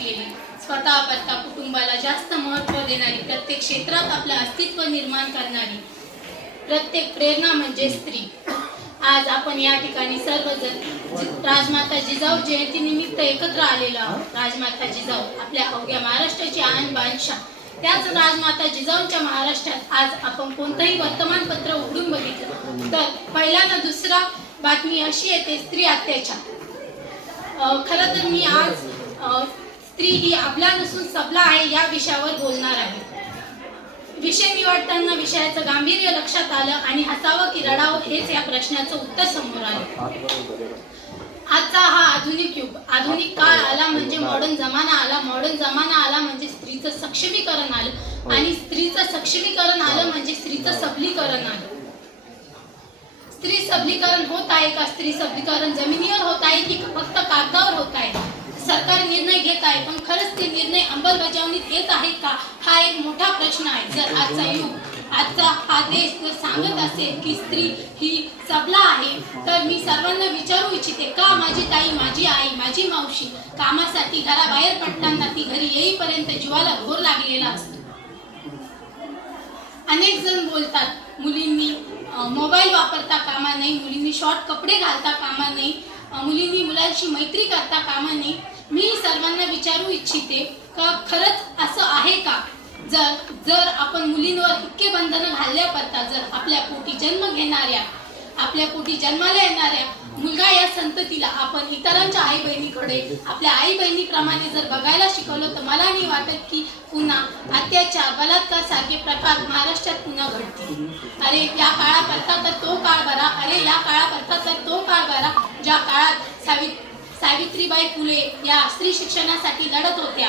असलेली स्वतः करता कुटुंबाला जास्त महत्त्व देणारी प्रत्येक क्षेत्रात आपलं अस्तित्व निर्माण करणारी प्रत्येक प्रेरणा म्हणजे स्त्री. आज आपण या ठिकाणी सर्वजण राजमाता जिजाऊ जयंतीनिमित्त एकत्र आलेलो आहोत. राजमाता जिजाऊ आपल्या अवघ्या महाराष्ट्राची आन बांशा त्याच राजमाता जिजाऊंच्या महाराष्ट्रात आज आपण कोणतंही वर्तमानपत्र उघडून बघितलं. तर पहिल्यांदा दुसरा बातमी अशी येते स्त्री अत्याचार खरं तर मी आज स्त्री ही आपला नसून सबला आहे या विषयावर बोलणार आहे. विषय निवडताना विषयाचं गांभीर्य लक्षात आलं आणि हसावं की रडावं हेच या प्रश्नाचं उत्तर समोर आलं. आजचा हा आधुनिक युग आधुनिक काळ आला म्हणजे मॉडर्न जमाना आला. मॉडर्न जमाना आला म्हणजे स्त्रीचं सक्षमीकरण आलं आणि स्त्रीचं सक्षमीकरण आलं म्हणजे स्त्रीचं सबलीकरण आलं. स्त्री सबलीकरण होत आहे का? स्त्री सबलीकरण जमिनीवर होत आहे की फक्त कागदावर होत आहे सरकार निर्णय घेत आहे पण खरंच ते निर्णय अंमलबजावणीत येत आहेत का? हा एक मोठा प्रश्न आहे. जर आजचा युग आजचा हा देश जर सांगत असेल की स्त्री ही सबला आहे तर मी सर्वांना विचारू इच्छिते का माझी ताई माझी आई माझी मावशी कामासाठी घराबाहेर पडताना ती घरी येईपर्यंत जीवाला घोर लागलेला असतो? अनेक जण बोलतात मुलींनी मोबाईल वापरता कामा नाही मुलींनी शॉर्ट कपडे घालता कामा नाही मुलींनी मुलांशी मैत्री करता कामा नाही मी सर्वांना विचारू इच्छिते का खरंच असं आहे का? जर जर आपण मुलींवर इतके बंधनं घालल्या करता जर आपल्या पोटी जन्म घेणाऱ्या आपल्या पोटी जन्माला येणाऱ्या मुलगा या संततीला आपण इतरांच्या आई बहिणीकडे आपल्या आई बहिणीप्रमाणे जर बघायला शिकवलं तर मला नाही वाटत की पुन्हा अत्याचार बलात्कार सारखे प्रकार महाराष्ट्रात पुन्हा घडतील. अरे या काळाकरता तर तो काळ बरा. अरे या काळाकरता तर तो काळ बरा ज्या काळात सावित्री सावित्रीबाई फुले या स्त्री शिक्षणासाठी लढत होत्या.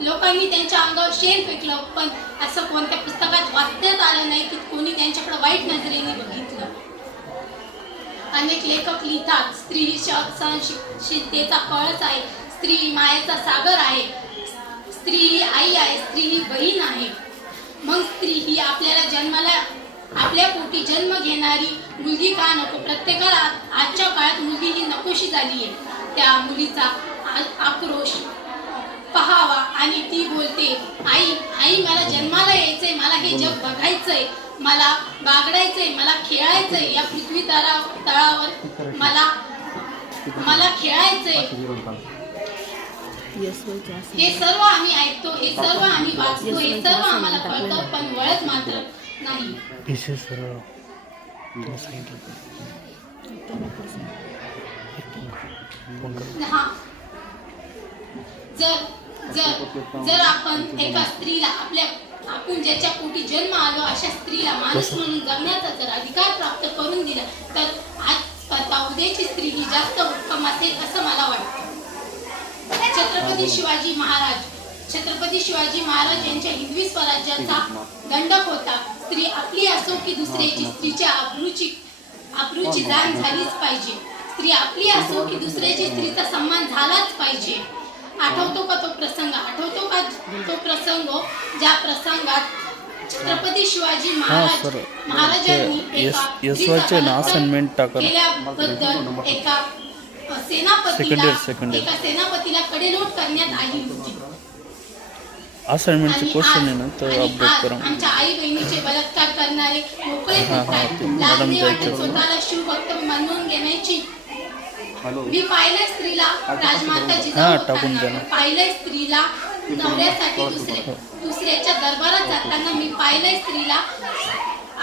लोकांनी त्यांच्या अंगावर शेण फेकलं पण असं कोणत्या पुस्तकात वाचण्यात आलं नाही की कोणी त्यांच्याकडे वाईट नजरेने बघितलं. अनेक लेखक लिहितात स्त्री ही सहनशीलतेचा कळस आहे स्त्री मायेचा सागर आहे स्त्री ही आई आहे स्त्री ही बहीण आहे. मग स्त्री ही आपल्याला जन्माला आपल्या पोटी जन्म घेणारी मुलगी का नको? प्रत्येकाला आजच्या काळात मुलगी ही नकोशी झाली आहे त्या मुलीचा आक्रोश पहावा आणि ती बोलते आई आई मला जन्माला यायचंय मला हे जग बघायचंय मला बागडायचंय मला खेळायचंय या पृथ्वी तळा तळावर मला मला खेळायचंय. हे सर्व आम्ही ऐकतो हे सर्व आम्ही वाचतो हे सर्व आम्हाला कळतं पण वळत मात्र नाही. हा. जर जर जर आपण एका स्त्रीला आपल्या आपण ज्याच्या पोटी जन्म आलो अशा स्त्रीला माणूस म्हणून जगण्याचा जर अधिकार प्राप्त करून दिला तर आज करता उद्याची स्त्री ही जास्त उत्तम असेल असं मला वाटतं. छत्रपती शिवाजी महाराज छत्रपती शिवाजी महाराज यांच्या हिंदवी स्वराज्याचा दंडक होता. स्त्री आपली असो की दुसऱ्याची स्त्रीच्या आबरूची आबरूची जाण झालीच पाहिजे स्त्री आपली असो की दुसऱ्याची स्त्रीचा सन्मान झालाच पाहिजे आठवतो का तो प्रसंग आठवतो का तो प्रसंग ज्या प्रसंगात छत्रपती शिवाजी महाराज. महाराजांनी. केल्याबद्दल एका सेनापतीला. एका सेनापतीला कडेलोट करण्यात आली होती असाइनमेंटचे क्वेश्चन आहे ना तर अपडेट करा. आमच्या आई बहिणीचे बलात्कार करणारे मोकळे मॅडम. स्वतःला शिवभक्त मानून घेण्याची. मी पाहिलंय स्त्रीला राजमाता जिजाऊ हा, टाकून स्त्रीला नवऱ्यासाठी दुसऱ्या दुसऱ्याच्या दरबारात जाताना मी पाहिलंय स्त्रीला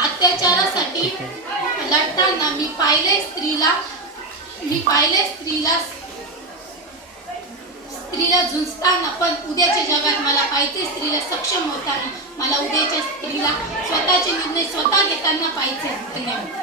अत्याचारासाठी लढताना मी पाहिलंय स्त्रीला मी पाहिलंय स्त्रीला स्त्रीला झुंजताना पण उद्याच्या जगात मला पाहिजे स्त्रीला सक्षम होताना मला उद्याच्या स्त्रीला स्वतःचे निर्णय स्वतः घेताना पाहिजे. धन्यवाद.